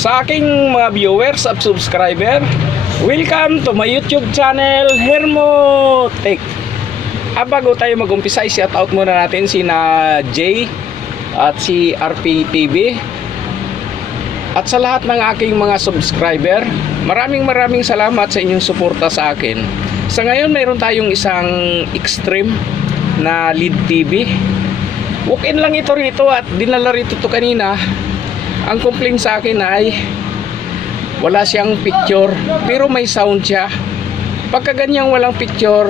Sa aking mga viewers at subscriber, welcome to my YouTube channel, Hermotech. Bago tayo mag-umpisa, i-shout out muna natin sina Jay at si RPTV. At sa lahat ng aking mga subscriber, maraming salamat sa inyong suporta sa akin. Sa ngayon, mayroon tayong isang extreme na LED TV. Walk-in lang ito rito at dinala rito to kanina. Ang complaint sa akin ay wala siyang picture pero may sound siya. Pagka ganyang walang picture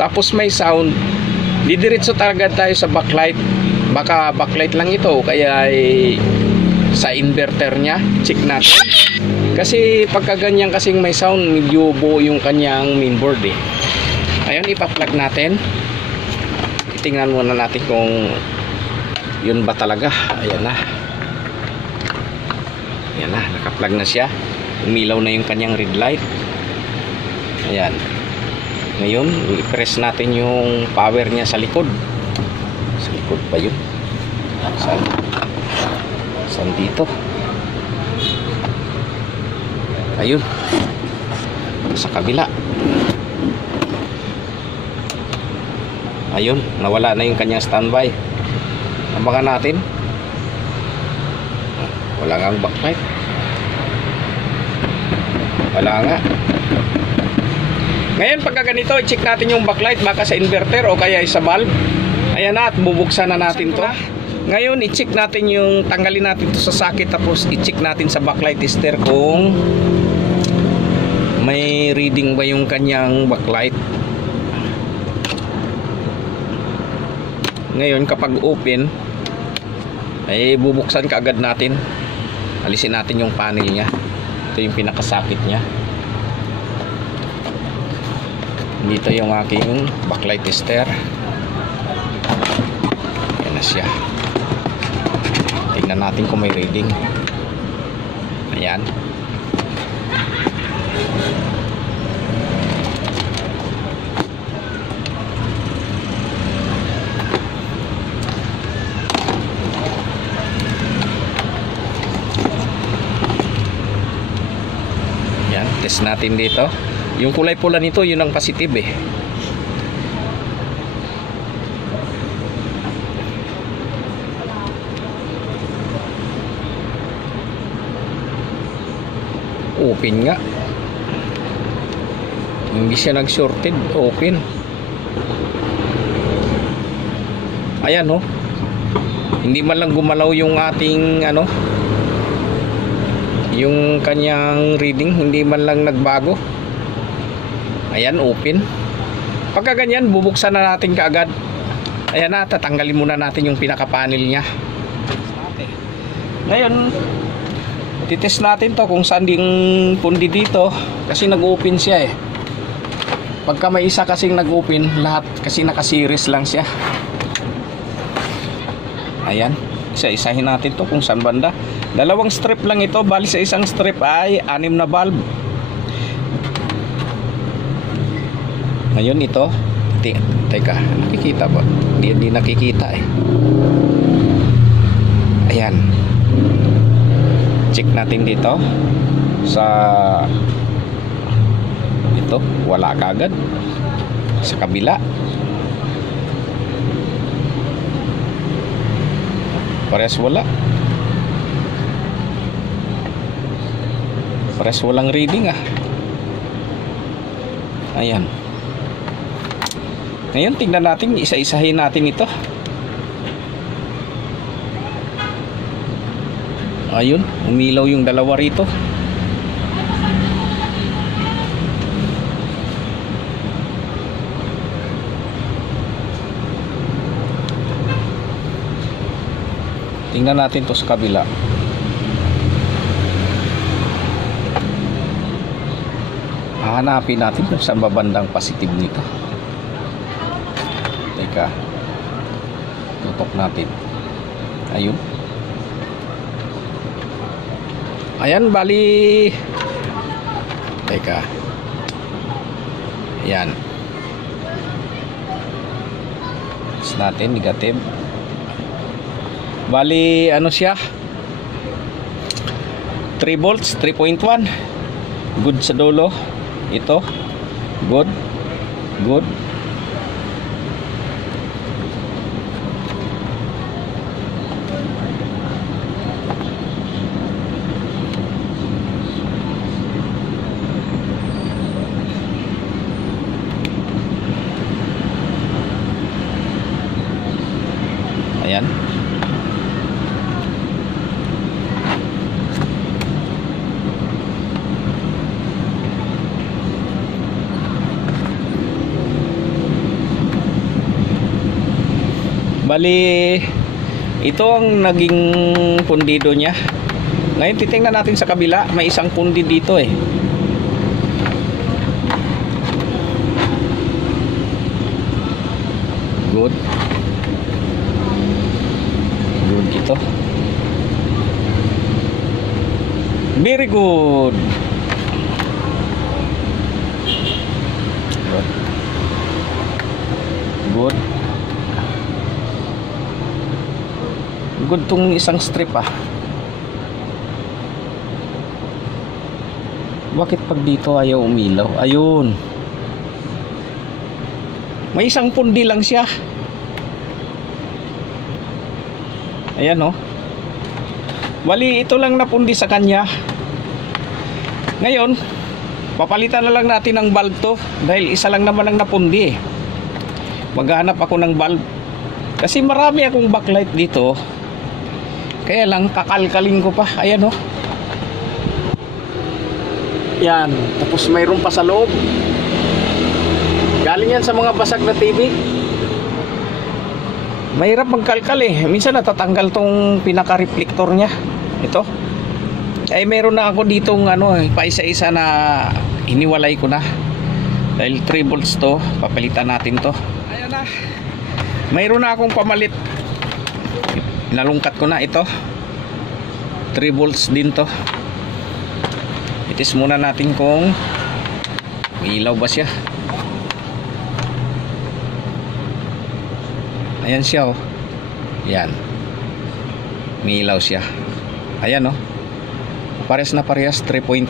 tapos may sound, didiretso talaga tayo sa backlight. Baka backlight lang ito kaya sa inverter niya, check natin. Kasi pagka ganyan kasing may sound, medyo buo yung kanyang mainboard eh. Ayun, ipa-plug natin. Tingnan muna natin kung yun ba talaga. Ayan na. Ayan na, naka-plug na siya. Umilaw na yung kanyang red light. Ayan. Ngayon, i-press natin yung power niya sa likod. Sa likod pa yun. Saan dito? Ayun. Sa kabila. Ayun, nawala na yung kanyang standby. Abangan natin. Wala nga ang backlight. Wala nga. Ngayon pagka ganito, i-check natin yung backlight baka sa inverter o kaya sa bulb. Ayan na, at bubuksan na natin to. Ngayon i-check natin yung, tanggalin natin to sa socket, tapos i-check natin sa backlight tester kung may reading ba yung kanyang backlight. Ngayon kapag open ay bubuksan kaagad natin. Alisin natin yung panel niya. Ito yung pinakasakit niya. Dito yung aking backlight tester. Yan na siya. Tingnan natin kung may reading. Ayan. Test natin dito. Yung kulay pula nito, yun ang positive eh. Open nga. Hindi siya nag-shorted. Open. Ayan oh. Hindi man lang gumalaw yung ating yung kanyang reading, hindi man lang nagbago. Ayan, open. Pagka ganyan, bubuksan na natin kaagad. Ayan na, tatanggalin muna natin yung pinaka-panel niya. Ngayon, titest natin to kung saan yung pundi dito. Kasi nag-open siya eh. Pagka may isa kasing nag-open, lahat kasi naka-series lang siya. Ayan. Isa-isahin natin to kung saan banda. Dalawang strip lang ito, bali sa isang strip ay 6 na bulb. Ngayon ito, teka, nakikita ba? Hindi nakikita eh. Ayan. Check natin dito sa ito, wala kagad. Sa kabila parehas wala. Parehas walang reading ah. Ayan. Ngayon tingnan natin, isa-isahin natin ito. Ayun, umilaw yung dalawa rito. Tingnan natin to sa kabila. Hahanapin natin kung saan babandang positive nito. Teka. Tutok natin. Ayun. Ayan, bali. Teka. Ayan. Tapos natin, negative. Bali ano siya, 3 volts, 3.1. Good sa dulo. Ito. Good. Good. Ayan. Bali, ito ang naging pundido niya. Ngayon titingnan natin sa kabila, may isang pundi dito eh. Good. Good ito. Very good. Good. Good. Good tong isang strip ah. Bakit pag dito ayaw umilaw? Ayun. May isang pundi lang siya. Ayan oh. Bali ito lang na pundi sa kanya. Ngayon, papalitan na lang natin ng bulb to. Dahil isa lang naman ang napundi eh. Maghanap ako ng bulb. Kasi marami akong backlight dito. Kaya lang kakalkalin ko pa. Ayan oh. Yan. Tapos mayroon pa sa loob. Galing yan sa mga basag na TV. Mahirap magkalkal eh. Minsan natatanggal tong pinaka-reflector niya. Ito. Ay meron na ako ditong ano, paisa-isa na hiniwalay ko na. Dahil 3 volts to, papalitan natin to. Ayan na. Mayroon na akong pamalit. Nalungkat ko na ito. 3 volts din to. Itis muna natin kung may ilaw ba siya. Ayan siya oh. Yan. May ilaw siya. Ayan oh. Pares na parehas 3.1.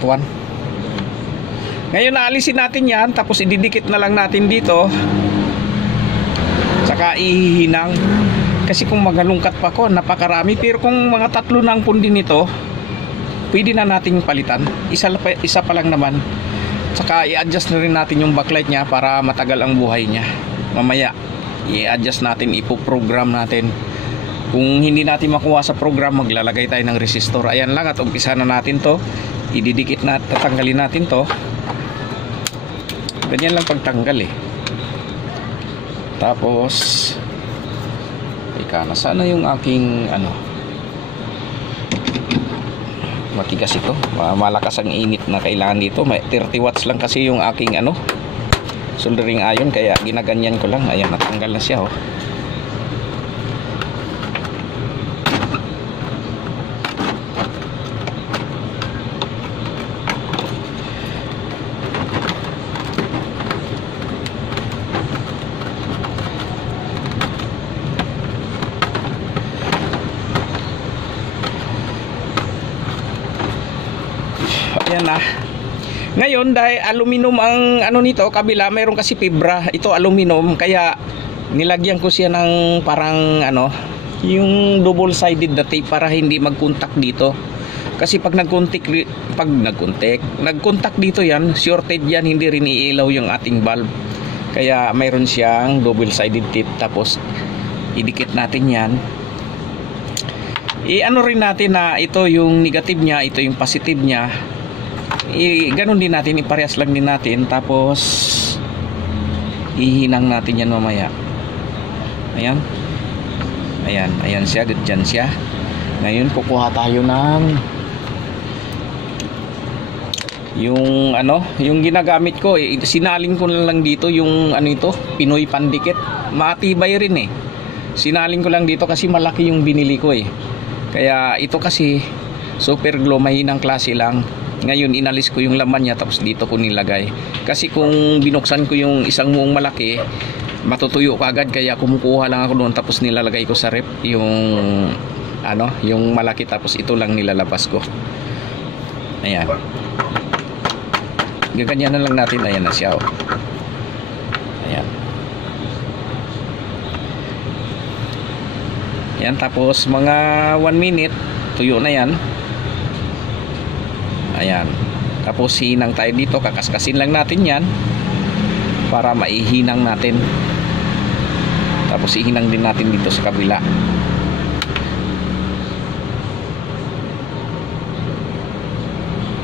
Ngayon naalisin natin yan. Tapos ididikit na lang natin dito. Saka ihihinang. Kasi kung magalungkat pa ko, napakarami. Pero kung mga tatlo na ang pundi nito, pwede na nating palitan. Isa pa lang naman. Saka i-adjust na rin natin yung backlight niya para matagal ang buhay niya. Mamaya i-adjust natin, ipoprogram natin. Kung hindi natin makuha sa program, maglalagay tayo ng resistor. Ayan lang at umpisa na natin to. Ididikit na, tatanggalin natin to. Ganyan lang pagtanggal eh. Tapos ika, nasana yung aking ano, matigas ito, malakas ang init na kailangan dito. May 30 watts lang kasi yung aking ano, soldering iron, kaya ginaganyan ko lang. Ayan, natanggal na siya oh. Ayan na. Ngayon dahil aluminum ang ano nito, kabila mayroon kasi fibra, ito aluminum, kaya nilagyan ko siya ng parang ano, yung double sided na tape para hindi mag-contact dito. Kasi pag nag-contact dito yan, shorted yan, hindi rin iilaw yung ating bulb. Kaya mayroon siyang double sided tape. Tapos idikit natin yan. I-ano rin natin na ito yung negative niya, ito yung positive niya. Ganun din natin, iparehas lang din natin. Tapos ihinang natin yan mamaya. Ayan. Ayan, ayan siya, dyan siya. Ngayon kukuha tayo ng yung ano, yung ginagamit ko sinalin ko na lang dito yung ano ito, Pinoy pandikit. Matibay rin eh. Sinalin ko lang dito kasi malaki yung binili ko eh. Kaya ito kasi super glue, mahinang klase lang. Ngayon inalis ko yung laman niya, tapos dito ko nilagay. Kasi kung binuksan ko yung isang muong malaki, matutuyo kaagad, kaya kumukuha lang ako doon, tapos nilalagay ko sa rep yung ano, yung malaki, tapos ito lang nilalabas ko. Ayan. Gaganyan na lang natin. Ayan na siya, oh. Ayan. Ayan, tapos mga 1 minute tuyo na yan. Ayan. Tapos hinang tayo dito, kakaskasin lang natin yan para maihinang natin. Tapos ihinang din natin dito sa kabila.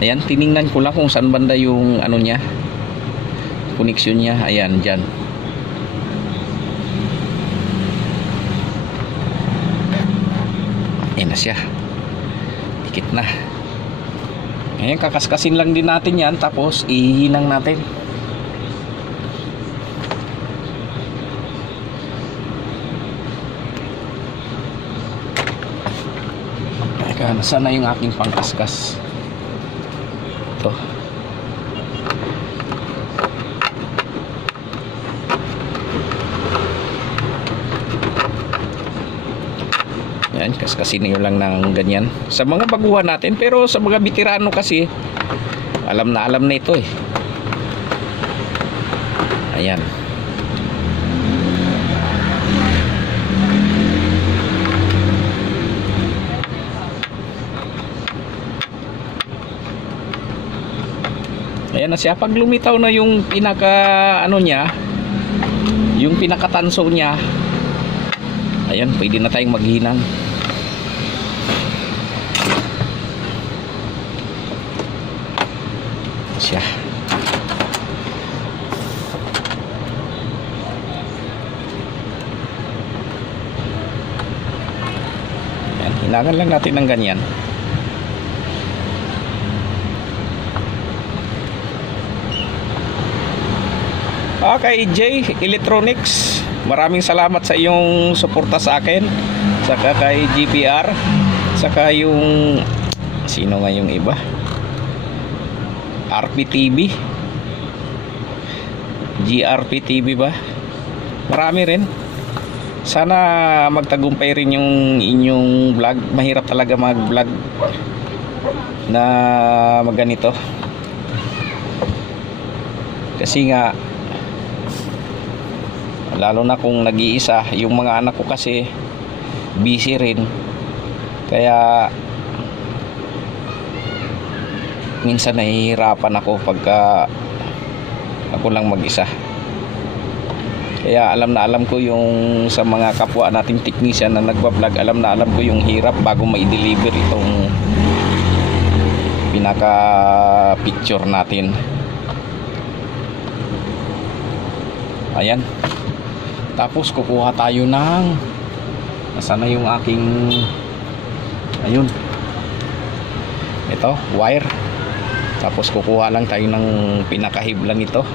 Ayan, tiningnan ko lang kung saan banda yung ano niya, connection niya. Ayan, dyan. Ayan na siya. Dikit na. Ayan, kakaskasin lang din natin yan. Tapos ihinang natin. Teka, nasaan na yung aking pangkaskas? Ito. Yan, kaskasin nyo lang ng ganyan sa mga baguhan natin, pero sa mga veterano kasi alam na ito eh. Ayan. Ayan na siya. Pag lumitaw na yung pinaka ano niya, yung pinakatanso niya, ayan, pwede na tayong maghinang. Siya. Ayan, hinangan lang natin ng ganyan. Okay, Jay Electronics, maraming salamat sa iyong suporta sa akin, saka kay GPR, saka yung sino nga yung iba, RPTV, GRPTV ba, marami rin. Sana magtagumpay rin yung inyong vlog. Mahirap talaga mag vlog na maganito kasi nga lalo na kung nag-iisa, yung mga anak ko kasi busy rin, kaya minsan nahihirapan ako pagka ako lang mag-isa. Kaya alam na alam ko yung sa mga kapwa nating technician na nagbablog, alam na alam ko yung hirap bago ma-deliver itong pinaka picture natin. Ayan. Tapos kukuha tayo ng, nasaan na yung aking, ayun, ito, wire. Tapos kukuha lang tayo ng pinakahibla nito.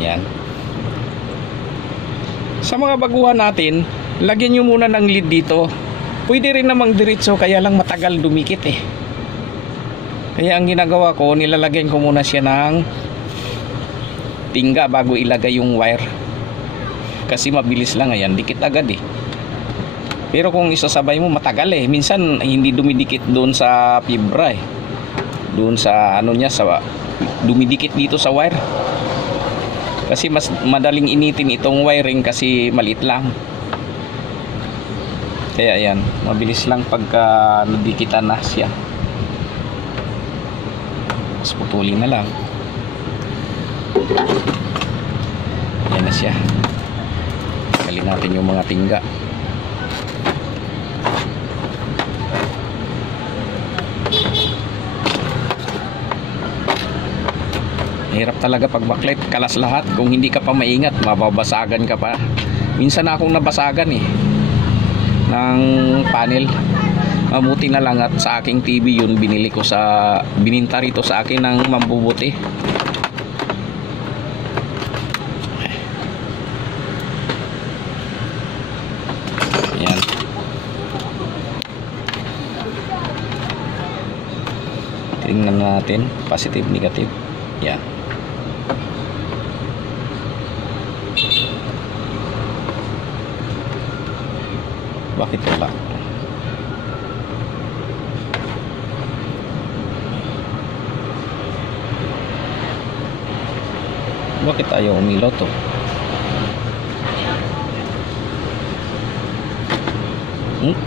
Yan. Sa mga baguhan natin, lagyan nyo muna ng lead dito. Pwede rin namang diretso, kaya lang matagal dumikit eh. Kaya ang ginagawa ko, nilalagyan ko muna siya ng tingga bago ilagay yung wire. Kasi mabilis lang, ayan, dikit agad eh. Pero kung isasabay mo, matagal eh. Minsan hindi dumidikit doon sa fibra eh. Doon sa ano niya, sa dumidikit dito sa wire. Kasi mas madaling initin itong wiring kasi maliit lang. Kaya ayan, mabilis lang pagka nadikitan na siya. Mas putulin na lang. Yan na siya. Galin natin yung mga tingga. Hirap talaga pag backlight, kalas lahat. Kung hindi ka pa maingat, mababasagan ka pa. Minsan na akong nabasagan eh ng panel. Mabuti na lang at sa aking TV yun, binili ko sa, bininta rito sa akin ng mambubuti. Ayan. Tingnan natin, positive, negative. Ayan. Bakit wala? Bakit ayaw umilaw to?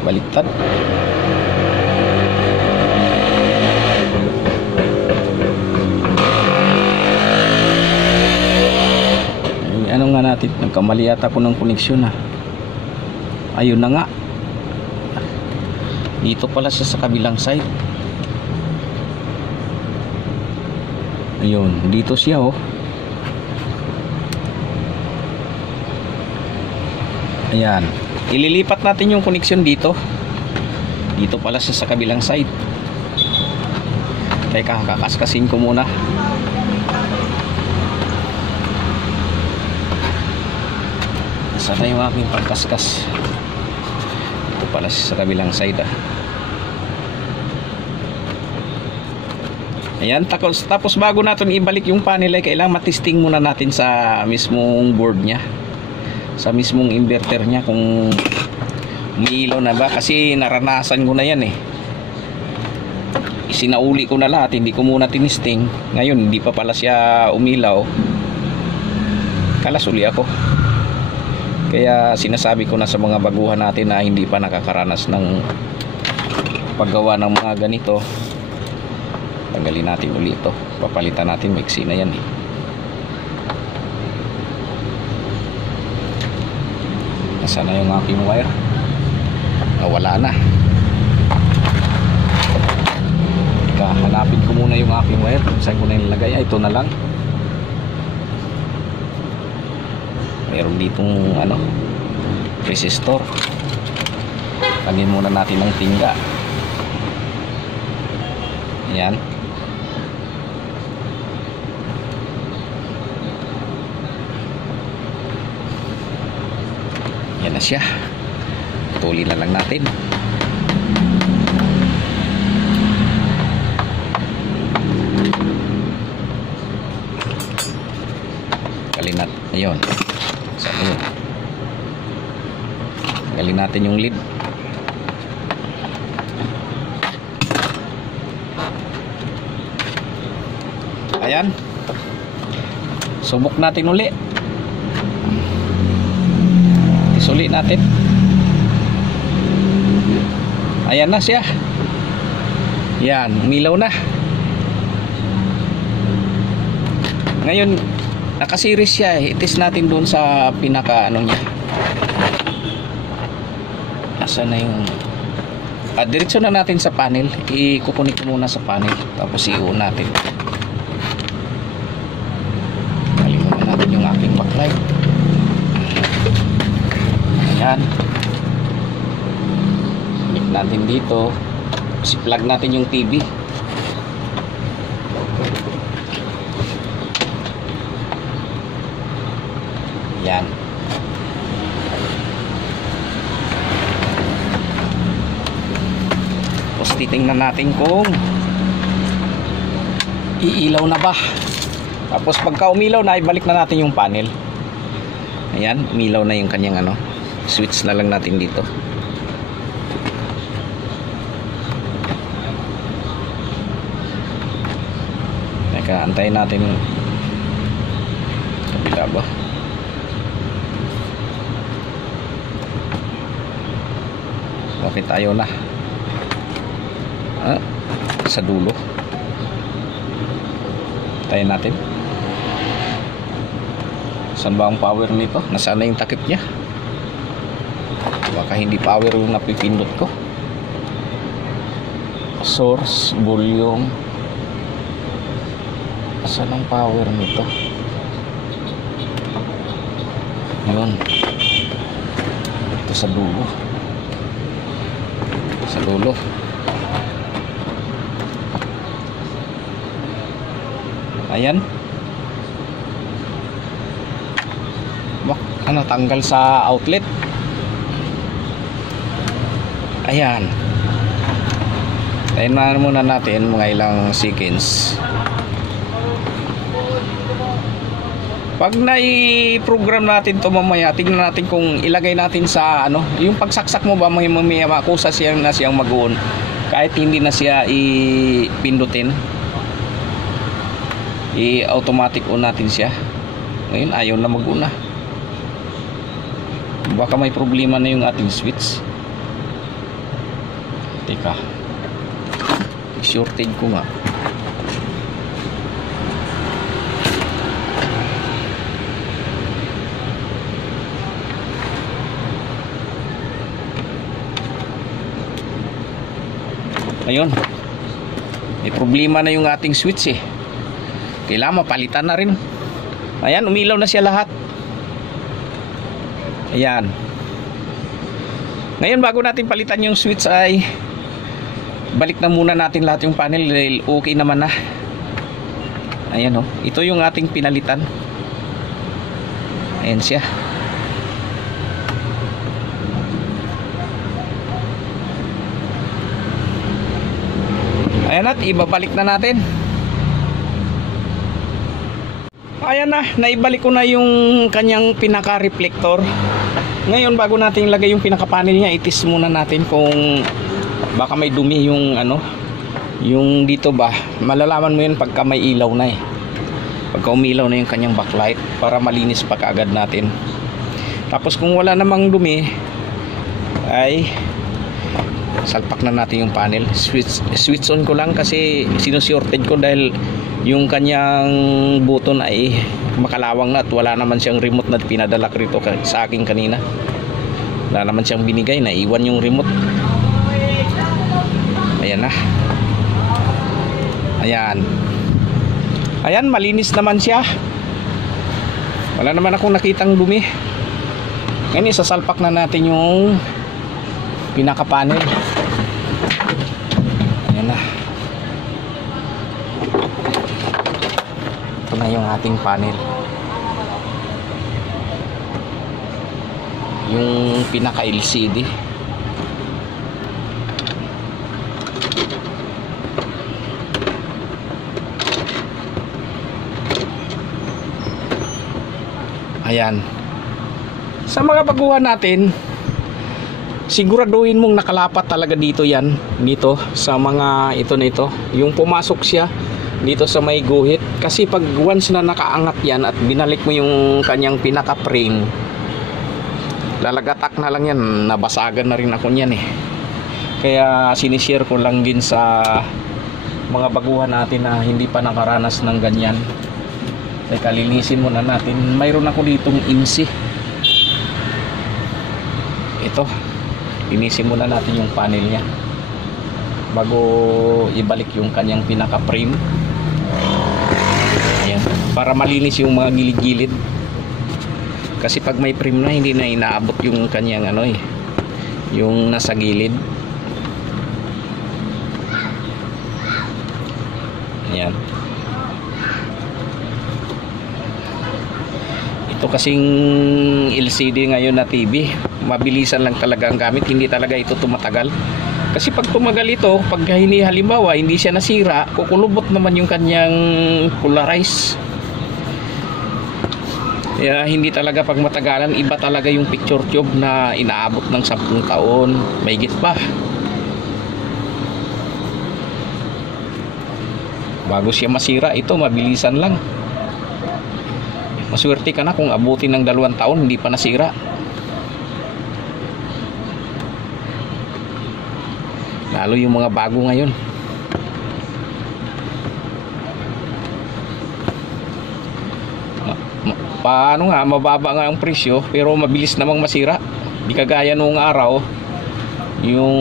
Baliktad. Ano nga natin, nagkamali yata ko ng koneksyon ha. Ayun na nga. Dito pala siya sa kabilang side. Ayun, dito siya oh. Ayan. Ililipat natin yung koneksyon dito. Dito pala siya sa kabilang side. Teka, kakaskasin ko muna. Sana yung aking pagkaskas. Ito pala siya sa kabilang side ah. Ayan, tapos bago natin ibalik yung panel ay kailangan matesting muna natin sa mismong board nya, sa mismong inverter nya kung umiilaw na ba, kasi naranasan ko na yan eh. Isinauli ko na lahat, hindi ko muna tinisting. Ngayon hindi pa pala siya umilaw, kalas uli ako. Kaya sinasabi ko na sa mga baguhan natin na hindi pa nakakaranas ng paggawa ng mga ganito, tanggalin natin ulit ito, papalitan natin, mixi na yan eh. Nasaan na yung aking wire? Wala na. Hanapin ko muna yung aking wire, kung saan ko na nilagay. Ito na lang. Meron ditong ano, resistor. Lagyan muna natin ng tingga. Ayan. Yan na siya. Putulin na lang natin. Kalinat. Ayun. Sa yun. Galin natin yung lid. Ayan. Subok natin uli. Isuli natin. Ayan na siya. Yan, umilaw na. Ngayon, nakasiris siya eh. I-test natin doon sa pinaka ano niya. Nasaan na yung diretso na natin sa panel. I-kukunik ko muna sa panel, tapos i-on natin. Kalimutan natin yung aking backlight. Ayan. Connect natin dito. I-plug natin yung TV. Yan. Tapos titingnan natin kung iilaw na ba. Tapos pagka umilaw na, ibalik na natin yung panel. Ayan, umilaw na yung kanyang ano. Switch na lang natin dito. Teka, antayin natin. Kabila ba? Bakit ayaw na? Sa dulo. Tayo natin. Saan ba ang power nito? Nasaan na yung takip niya? Baka hindi power yung napipindot ko. Source, volume. Saan ang power nito? Yun. Ito sa dulo. Sa dulo. Ayan. Bak, ano, tanggal sa outlet. Ayan. Tayin muna natin mga ilang seconds. Pag nai-program natin to mamaya, tingnan natin kung ilagay natin sa ano, yung pagsaksak mo ba mamaya makusa siyang na siyang mag-on kahit hindi na siya ipindutin. I-automatic on natin siya. Ngayon ayaw na mag-una. Baka may problema na yung ating switch. Teka. I-shorted ko nga. Ayun. May problema na yung ating switch eh. Kailangan mapalitan na rin. Ayan, umilaw na siya lahat. Ayan. Ngayon bago natin palitan yung switch ay balik na muna natin lahat yung panel dahil okay naman na. Ayan oh. Ito yung ating pinalitan. Ayan siya. Ayan at ibabalik na natin. Ayan na, naibalik ko na yung kanyang pinaka-reflector. Ngayon bago natin ilagay yung pinaka-panel niya, itis muna natin kung baka may dumi yung ano, yung dito ba. Malalaman mo yun pagka may ilaw na eh. Pagka umilaw na yung kanyang backlight para malinis pa kaagad natin. Tapos kung wala namang dumi ay salpak na natin yung panel. Switch on ko lang kasi sinusorted ko dahil yung kanyang button ay makalawang na at wala naman siyang remote na pinadala rito sa akin kanina. Wala naman siyang binigay, naiwan yung remote. Ayan na. Ayan. Ayan, malinis naman siya. Wala naman akong nakitang dumi. Ngayon isasalpak na natin yung pinaka-panel. Ayan na. Ito na yung ating panel. Yung pinaka-LCD. Ayan. Sa mga baguhan natin, siguraduhin mong nakalapat talaga dito yan. Dito sa mga ito na ito. Yung pumasok siya dito sa may guhit. Kasi pag once na nakaangat yan at binalik mo yung kanyang pinaka-frame, lalagatak na lang yan. Nabasagan na rin ako niyan eh. Kaya sinishare ko lang din sa mga baguhan natin na hindi pa nakaranas ng ganyan. Teka, linisin muna natin. Mayroon ako ditong IMSI. Ito. Linisin muna natin yung panel niya bago ibalik yung kanyang pinaka-frame. Ayan. Para malinis yung mga gilid-gilid. Kasi pag may frame na, hindi na inaabot yung kanyang ano eh, yung nasa gilid. Ayan. Ito kasing LCD ngayon na TV, mabilisan lang talaga ang gamit, hindi talaga ito tumatagal. Kasi pag tumagal ito, pag halimbawa hindi siya nasira, kukulubot naman yung kanyang polarize. Kaya hindi talaga pag matagalan, iba talaga yung picture tube na inaabot ng 10 taon, mahigit pa. Bago siya masira, ito mabilisan lang. Maswerte ka na kung abutin ng 2 taon hindi pa nasira. Lalo yung mga bago ngayon. Paano nga, mababa nga ang presyo pero mabilis namang masira. Di kagaya nung araw, yung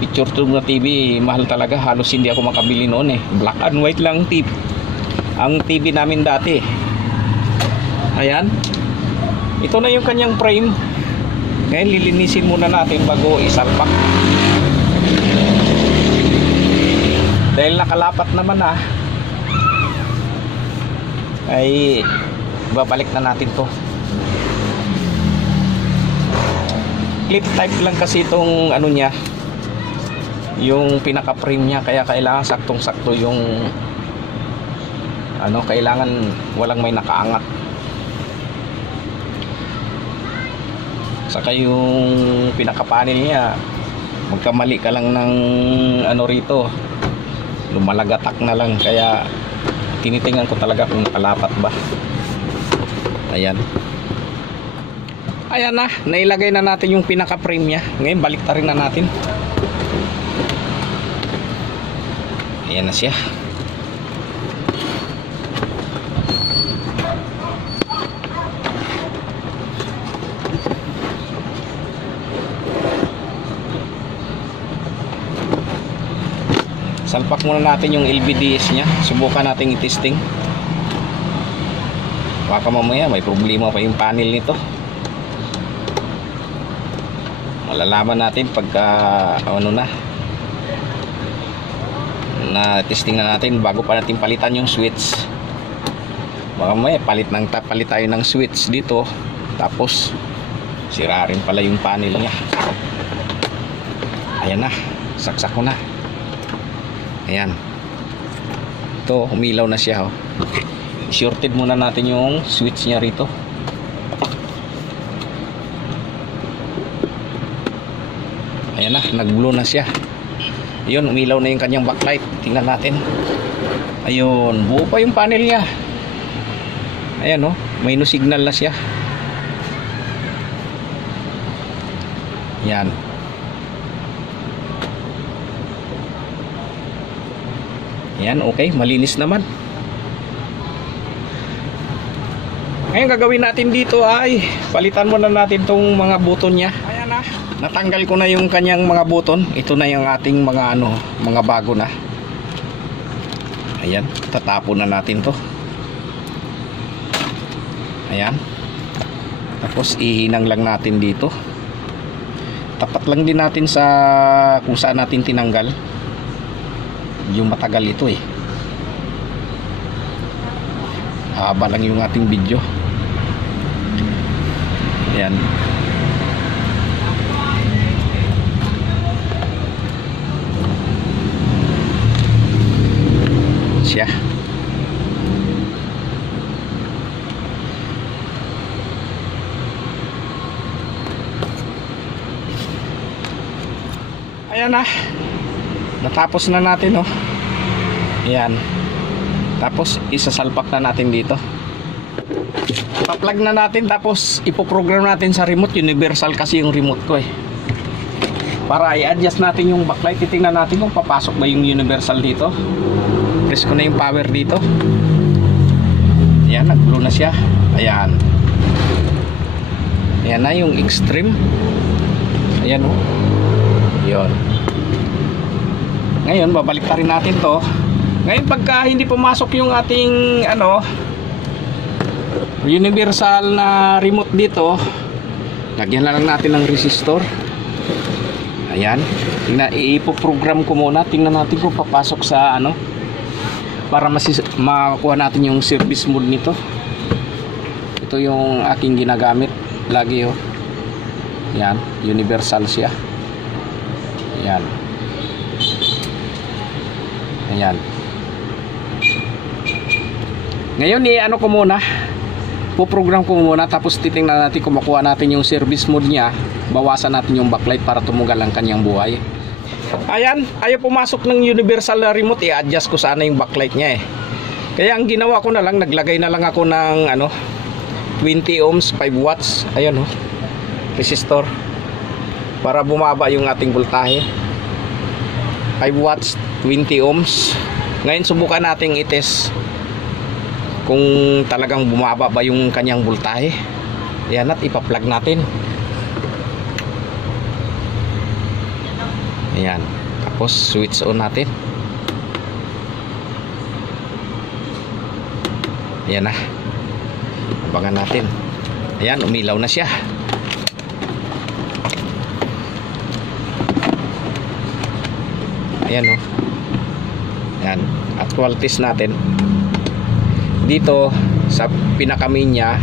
picture tube na TV mahal talaga, halos hindi ako makabili noon eh. Black and white lang tip ang TV namin dati. Ayan. Ito na yung kanyang frame. Ngayon lilinisin muna natin bago isalpak. Dahil nakalapat naman na, ay babalik na natin to. Clip type lang kasi itong ano niya, yung pinaka frame niya, kaya kailangan saktong sakto yung ano, kailangan walang may nakaangat. Saka yung pinaka-panel niya, magkamali ka lang ng ano rito, lumalagatak na lang. Kaya tinitingnan ko talaga kung nakalapat ba. Ayan. Ayan na, nailagay na natin yung pinaka-frame niya. Ngayon baliktarin na natin. Ayan na siya. Salpak muna natin yung LVDS nya. Subukan natin i-testing. Baka mamaya may problema pa yung panel nito. Malalaman natin pagka ano na testing na natin bago pa natin palitan yung switch. Baka mamaya palit tayo ng switch dito, tapos sira rin pala yung panel nya. Ayan na, saksak ko na. Ayan. Ito, umilaw na siya. Oh. Shorted muna natin yung switch niya rito. Ayan na, nag-blow na siya. Ayun, umilaw na yung kanyang backlight. Tingnan natin. Ayun, buo pa yung panel niya. Ayan oh, may no signal na siya. Yan. Yan, okay, malinis naman. Ngayon gagawin natin dito ay palitan muna natin tong mga button niya. Ayan na, natanggal ko na yung kanyang mga button. Ito na yung ating mga mga bago na. Ayan, tatapon na natin to. Ayan. Tapos ihinang lang natin dito. Tapat lang din natin sa kung saan natin tinanggal. Yung matagal ito eh. Haba lang yung ating video. Ayan. Siya. Ayan na. Natapos na natin oh. Ayan. Tapos isasalpak na natin dito. Pa-plug na natin, tapos ipoprogram natin sa remote. Universal kasi yung remote ko eh. Para i-adjust natin yung backlight. Titingnan natin kung papasok ba yung universal dito. Press ko na yung power dito. Ayan, nag-blow na siya. Ayan. Ayan na yung extreme. Ayan oh. Yun. Ngayon babalik pa rin natin to. Ngayon pagka hindi pumasok yung ating universal na remote dito, lagyan na lang natin ng resistor. Ayan. Ipoprogram ko muna. Tingnan natin kung papasok sa para makakuha natin yung service mode nito. Ito yung aking ginagamit lagi oh. Ayan, universal siya. Ayan. Ayan. Ngayon ko muna, puprogram ko muna, tapos titingnan natin kung makuha natin yung service mode niya. Bawasan natin yung backlight para tumugal ang kanyang buhay. Ayan, ayaw pumasok ng universal na remote. I-adjust ko sana yung backlight niya eh. Kaya ang ginawa ko na lang, naglagay na lang ako ng 20 ohms 5 watts. Ayan oh, resistor, para bumaba yung ating voltahe. 5 watts 20 ohms. Ngayon subukan nating i-test kung talagang bumaba ba yung kanyang voltahe. Ayan, at ipa-plug natin. Ayan. Tapos switch on natin. Ayan na. Abangan natin. Ayan, umilaw na siya. Ayan oh. Ayan, actual test natin dito sa pinaka-main niya.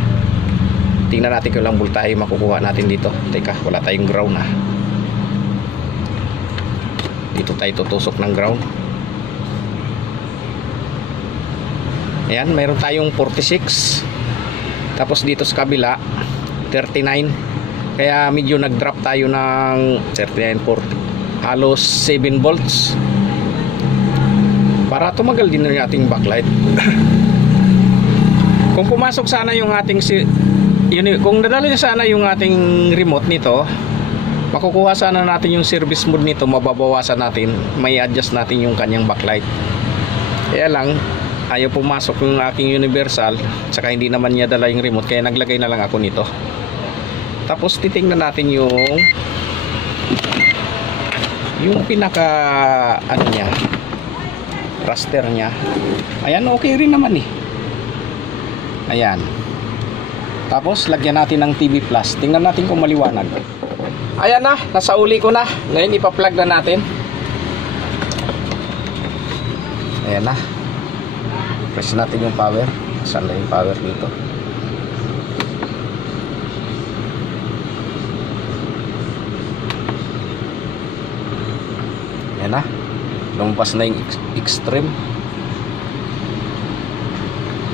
Tingnan natin kung ilang voltahe makukuha natin dito. Teka, wala tayong ground na. Dito tayo tutusok ng ground. Ayan, mayroon tayong 46. Tapos dito sa kabila 39. Kaya medyo nag-drop tayo ng 3940, halos 7 volts para tumagal din yung ating backlight. Kung pumasok sana yung ating kung nadala sana yung ating remote nito, makukuha sana natin yung service mode nito, mababawasan natin, may adjust natin yung kanyang backlight. Kaya lang ayaw pumasok yung aking universal, saka hindi naman niya dala yung remote, kaya naglagay na lang ako nito. Tapos titingnan natin yung pinaka ano niya, raster niya. Ayan, okay rin naman eh. Ayan. Tapos lagyan natin ng TV Plus. Tingnan natin kung maliwanag. Ayan na, nasa uli ko na. Ngayon ipa-plug na natin. Ayan na. Press natin yung power. Saan na yung power dito? Ayan na. Lumabas na yung extreme.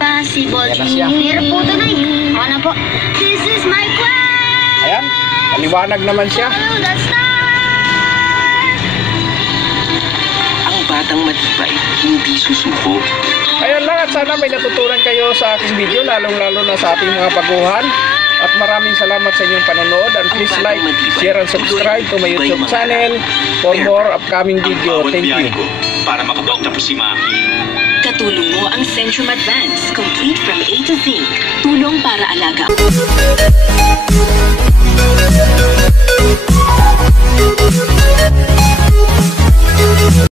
Possible here po tunay. Ano po? This is my quest. Ayan, maliwanag naman siya. Ang batang matibay, hindi susuko. Ayan lang, at sana may natutunan kayo sa aking video, lalong-lalo na sa ating mga baguhan. At maraming salamat sa inyong panonood, and please like, share, and subscribe to my YouTube channel for more upcoming video. Thank you. Para makabok tapos si Maki. Katulong mo ang Centrum Advance, complete from A to Z. Tulong para alaga.